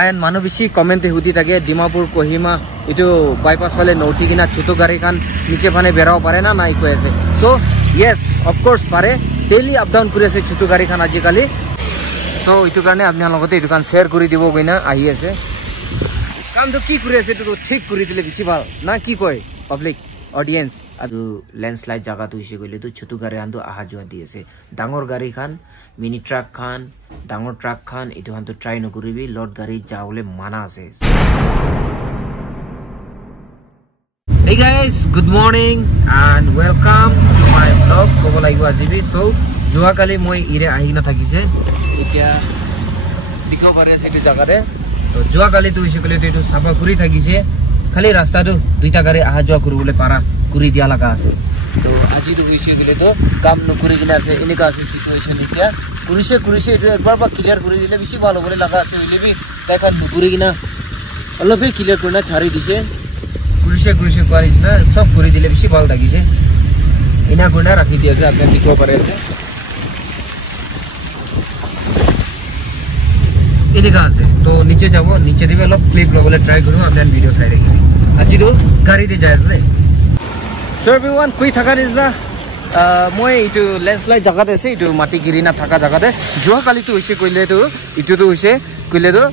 আইন মানুহ বেছি কমেন্টে হুদি থাকে ডিমাপুর কোহিমা এটো বাইপাস ফালে নৌটি কিনা ছোট গাড়ি খান নিচে ফানে বেরাও পারে না নাই কই আছে সো ইয়েস অফ কোর্স পারে ডেইলি আপ ডাউন কৰি আছে ছোট গাড়ি খান আজিকালি সো এটো কাৰণে আপনি লগতে এটো কান শেয়াৰ কৰি দিব কইনা আহি আছে কামটো কি কৰি আছে এটো ঠিক কৰি দিলে বেছি ভাল না কি কয় পাবলিক অডিয়েন্স আৰু ল্যান্ডস্লাইড জায়গাটো হিসে গলে তো ছোট গাড়ি আনতো আহা যোৱা দি আছে ডাঙৰ গাড়ি খান মিনি ট্ৰাক খান ডাঙৰ ট্ৰাক খান এটো হানতো ট্ৰাই নকৰিবি লট গাড়ি যাওলে মানা আছে Hey guys, good morning and welcome to my vlog. Kobo laigo ajibi. So, joa kali moi ire ahi na thakise. Etia dikho pare ase etu jaga re. To joa kali tu ise kole etu saba kuri thakise. Khali rasta tu duita gare aha joa kuribole para kuri dia laga ase. To aji tu ise kole to kam no kuri gina ase enika ase situation etia. Kurise etu ekbar ba clear kuri dile bishi bhalo bole laga ase hoile bi tai khan kuri gina olope clear korna chari dise. Kurise kwaris na sob kuri dile bishi bhal thakise ina guna rakhi dia ase apni dikho pare ase enika ase to niche jabo niche dibe lok clip lobole try koru apni video side ekini aji to gari de jai ase so everyone koi thaka is na moi itu landslide jaga de ase itu mati giri na thaka jaga de joa kali to hoise koile to itu to hoise কইলে তো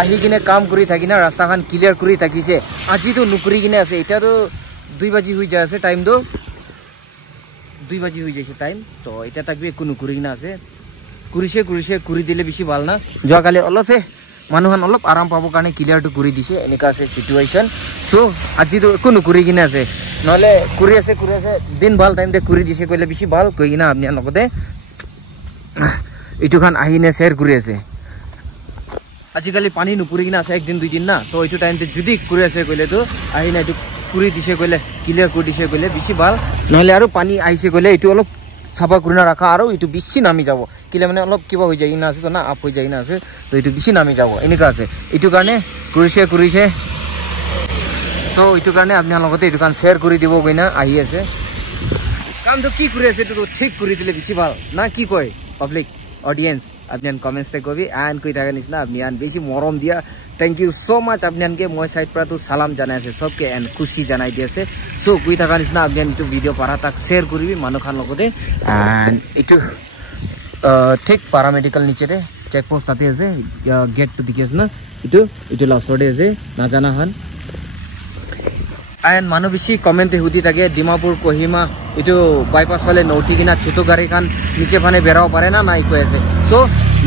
আহি কিনে কাম কৰি থাকি না ৰাস্তাখন clear কৰি থাকিছে আজি তো নুকৰি কিনে আছে এটা তো 2 বাজি হৈ যায় আছে টাইম তো 2 বাজি হৈ যাইছে টাইম তো এটা তাকবি একো নুকৰি কিনে আছে কুৰিছে কৰি দিলে বেছি ভাল না যোৱা কালি অলপে মানুহন অলপ আৰাম পাব কাৰণে ক্লিয়াৰ তো কৰি দিছে এনেকা আছে সিচুৱেচন সো আজি তো একো নুকৰি কিনে আছে নহলে কৰি আছে দিন ভাল টাইম দে কৰি দিছে কইলে বেছি ভাল কই কিনা আপনি লগতে ইটো খান আহিনে শেয়ার কৰি আছে আজিকালি পানী নুপুৰি কিনা আছে একদিন দুই দিন না তো এইটো টাইমতে যদি কৰি আছে কইলে তো আহি না এইটো পুৰি দিছে কইলে ক্লিয়াৰ কৰি দিছে কইলে বেছি ভাল নহলে আৰু পানী আইছে কইলে এইটো অলপ ছাফা কৰি না ৰাখা আৰু এইটো বেছি নামি যাব কিলে মানে অলপ কিবা হৈ যায় না আছে তো না আপ হৈ যায় না আছে তো এইটো বেছি নামি যাব এনেকা আছে এইটো কাৰণে কৰিছে সো এইটো কাৰণে আপনি লগতে এইটো কান শেয়াৰ কৰি দিব কইনা আহি আছে কামটো কি কৰি আছে এটো ঠিক কৰি দিলে বেছি ভাল না কি কয় পাবলিক অডিয়েন্স আপনি কমেন্টস তে কবি এন্ড কই থাকা নিছনা আপনি আন বেশি মরম দিয়া থ্যাংক ইউ সো মাচ আপনি আনকে মই সাইড পৰা তো সালাম জানাই আছে সবকে এন্ড খুশি জানাই দি আছে সো কই থাকা নিছনা আপনি তো ভিডিও পারা তাক শেয়ার করিবি মানু খান লগতে এন্ড ইটু ঠিক প্যারামেডিক্যাল নিচে রে চেক পোস্ট তাতে আছে গেট তো দিকে আছে না ইটু লাস্টে আছে না জানা হান আইন মানুহ বেছি কমেন্টে হুদি থাকে ডিমাপুর কোহিমা এটো বাইপাস ফালে নৌটি কিনা ছোট গাড়ি খান নিচে ফানে বেরাও পারে না নাই কই আছে সো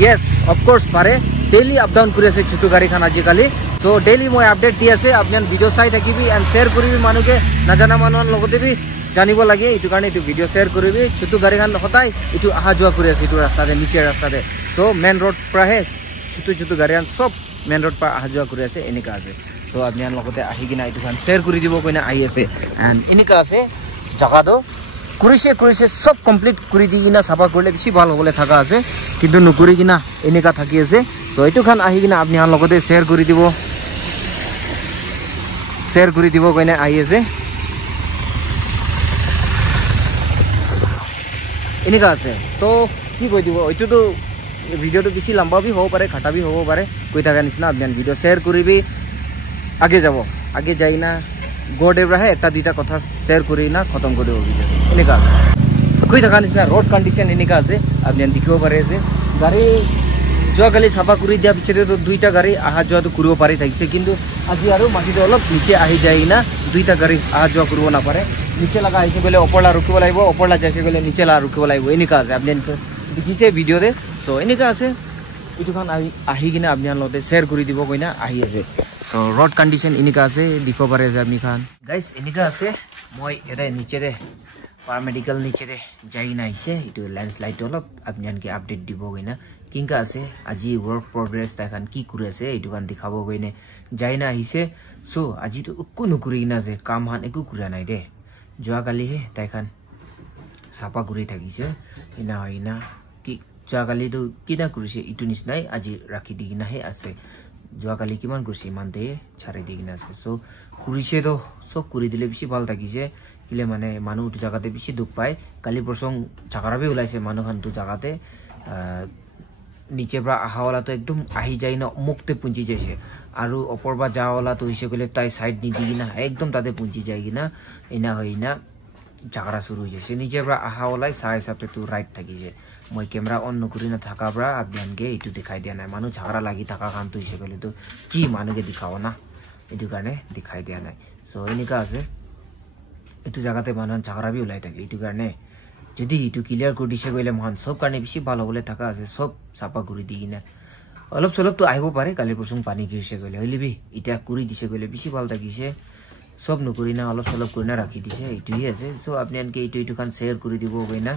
ইয়েস অফ কোর্স পারে ডেইলি আপ ডাউন কৰি আছে ছোট গাড়ি খান আজিকালি সো ডেইলি মই আপডেট দি আছে আপনি ভিডিও চাই থাকিবি এন্ড শেয়ার কৰিবি মানুকে নাজানা মানুহৰ লগতে বি জানিব লাগে এটো কাৰণে এটো ভিডিও শেয়াৰ কৰিবি ছোট গাড়ি খান হতাই এটো আহা যোৱা কৰি আছে এটো ৰাস্তাতে নিচে ৰাস্তাতে সো মেইন ৰোড প্ৰাহে ছোট গাড়ি খান সব মেইন ৰোড পৰা আহা যোৱা কৰি আছে এনেকা আছে সো আপনি লগতে আহি কিনা এটো খান শেয়ার কৰি দিব কইনা আহি আছে এন্ড এনেকা আছে জায়গাটো কৰিছে সব কমপ্লিট কৰি দি কিনা সাফা কৰিলে বেছি ভাল হ'বলে থাকা আছে কিন্তু নুকৰি কিনা এনেকা থাকি আছে তো এটো খান আহি কিনা আপনি লগতে শেয়ার কৰি দিব কইনা আহি আছে এনেকা আছে তো কি কই দিব এটো তো ভিডিওটো বেছি লম্বা भी হ'ব পাৰে খাটা भी হ'ব পাৰে কই থাকা নিছনা আপনি ভিডিও শেয়াৰ কৰিবি আগে যাই না গড এব্রাহে একটা দুইটা কথা শেয়ার করি না খতম করে দিব ভিডিও এনেকা কই থাকা নিছনা রোড কন্ডিশন এনেকা আছে আপনি দেখিব পারে যে গাড়ি যোৱা কালি সাফা কৰি দিয়া পিছতে তো দুইটা গাড়ি আহা যোৱা তো কৰিব পাৰি থাকিছে কিন্তু আজি আৰু মাটিটো অলপ নিচে আহি যায় না দুইটা গাড়ি আহা যোৱা কৰিব না পাৰে নিচে লাগা আইছে গলে ওপৰলা ৰখিব লাগিব ওপৰলা যাইছে গলে নিচে লা ৰখিব লাগিব এনেকা আছে আপনি দেখিছে ভিডিওতে সো এনেকা আছে এটো খান আহি কিনা আপনি লগতে শেয়ার কৰি দিব কইনা আহি আছে সো রোড কন্ডিশন এনেকা আছে দেখো পারে যে আপনি খান গাইস এনেকা আছে মই এরে নিচে রে প্যারামেডিক্যাল নিচে রে যাই না আইছে এটো ল্যান্ডস্লাইড অলপ আপনি আনকে আপডেট দিব কইনা কিংকা আছে আজি ওয়ার্ক প্রগ্রেস তাখান কি কৰি আছে এটো খান দেখাব কইনে যাই না আহিছে সো আজি তো একো নকৰি না যে কাম হান একো কৰা নাই দে যোৱা কালি হে তাখান সাপা কৰি থাকিছে ইনা হইনা কি যোৱা কালি তো কিনা কৰিছে ইটো নিছনাই আজি ৰাখি দি কিনা হে আছে যোৱা কালি কিমান কৰিছে ইমান দে ছাৰে দি কিনা আছে সো কৰিছে তো সব কৰি দিলে বেছি ভাল থাকিছে কিলে মানে মানুহ উঠি জাগাতে বেছি দুখ পায় কালি পৰসং ঝাগৰা বি ওলাইছে মানুহ খান তো জাগাতে নিচে পৰা আহাওয়ালা তো একদম আহি যায় না মুক্তে পুঞ্জি যাইছে আৰু অপৰবা যাওয়ালা তো হিসে গলে তাই সাইড নি দি না একদম তাতে পুঞ্জি যায় কিনা এনা হয় না ঝগড়া শুরু হয়ে যাচ্ছে নিচে পৰা আহাওয়ালাই সাই হিসাবে তো ৰাইট থাকিছে মই ক্যামেৰা অন নকৰি না থাকা পৰা আপনাকে এইটো দেখাই দিয়া নাই মানুহ ঝগড়া লাগি থাকা কাম তো হিসে গলে তো কি মানুষকে দেখাও না এইটো কাৰণে দেখাই দিয়া নাই সো এনেকা আছে এইটো জায়গাতে মানুহ ঝগড়া বি ওলাই থাকে এইটো কাৰণে যদি এইটো ক্লিয়াৰ কৰি দিছে গলে মহান সব কাৰণে বেছি ভাল হবলে থাকা আছে সব সাপা কৰি দি কিনা অলপ চলপ তো আহিব পাৰে কালি পৰসং পানী গিৰিছে গলে হইলিবি ইটা কৰি দিছে গলে বেছি ভাল থাকিছে সব নকৰি না অলপ চলপ কৰি না ৰাখি দিছে এইটোই আছে সো আপনি আনকে এইটো খান শেয়াৰ কৰি দিব কইনা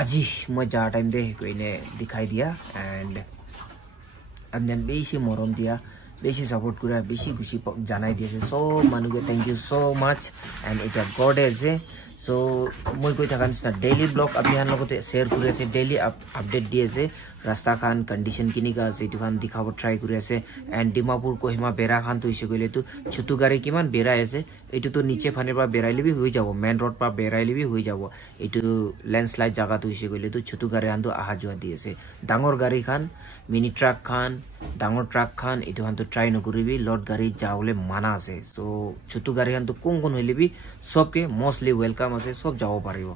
আজি মই যা টাইম দে কইনে দেখাই দিয়া এন্ড আপনি বেশি মৰম দিয়া বেশি সাপোর্ট করে বেশি খুশি জানাই দিয়েছে সব মানুষকে thank you so much and এটা গড আছে সো মই কই থাকা নিচিনা ডেইলি ব্লগ আপনার লগতে শেয়ার করে আছে ডেইলি আপডেট দি আছে রাস্তা খান কন্ডিশন কিনিকা আছে এইটো খান দেখাব ট্রাই করে আছে এন্ড ডিমাপুর কোহিমা বেড়া খান তো হিসেবে গেলে তো ছোটু গাড়ি কিমান বেড়াই আছে এইটো তো নিচে ফানের পৰা বেড়াইলে বি হয়ে যাব মেন ৰোড পৰা বেড়াইলে বি হয়ে যাব এইটো ল্যান্ডস্লাইড জায়গা তো হিসেবে গেলে তো ছোটু গাড়ি খান তো আহা যোৱা দি আছে ডাঙৰ গাড়ি খান মিনি ট্ৰাক খান ডাঙৰ ট্ৰাক খান এইটো খান তো ট্ৰাই নকৰিবি লড গাড়ি যাওলে মানা আছে সো ছোটু গাড়ি খান তো কোন হইলে বি সবকে মোস্টলি ওয়েলকাম আছে সব যাব পাৰিব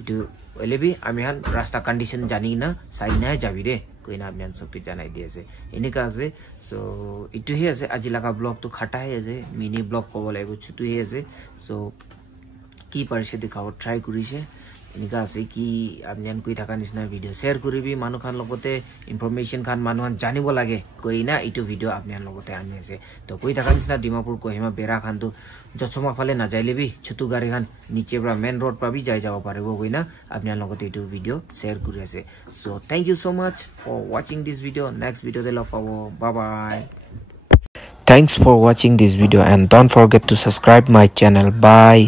এইটো হইলে বি আমি হান রাস্তা কন্ডিশন জানি না চাই নাই যাবি রে কইনা আপনি সবকে জানাই দি আছে এনেকা আছে সো এইটোহে আছে আজি লাগা ব্লগ তো খাটাহে আছে মিনি ব্লগ কব লাগিব ছুটুহে আছে সো কি পাৰিছে দেখাব ট্ৰাই কৰিছে এনেকা আছে কি আপনি কই থাকা নিচিনা ভিডিও শেয়ার করিবি মানুহ খান লগতে ইনফরমেশন খান মানুহ জানিব লাগে কই না এইটো ভিডিও আপনার লগতে আনি আছে তো কই থাকা নিচিনা ডিমাপুর কোহিমা বেড়া খান তো জছমা ফালে না যাইলেবি ছোটু গাড়ি খান নিচে পৰা মেন ৰোড পাবি যাই যাব পাৰিব কই না আপনাৰ লগতে এইটো ভিডিও শেয়াৰ কৰি আছে so thank you so much for watching this video next ভিডিওতে লগ পাবো bye bye Thanks for watching this video and don't forget to subscribe my channel. Bye.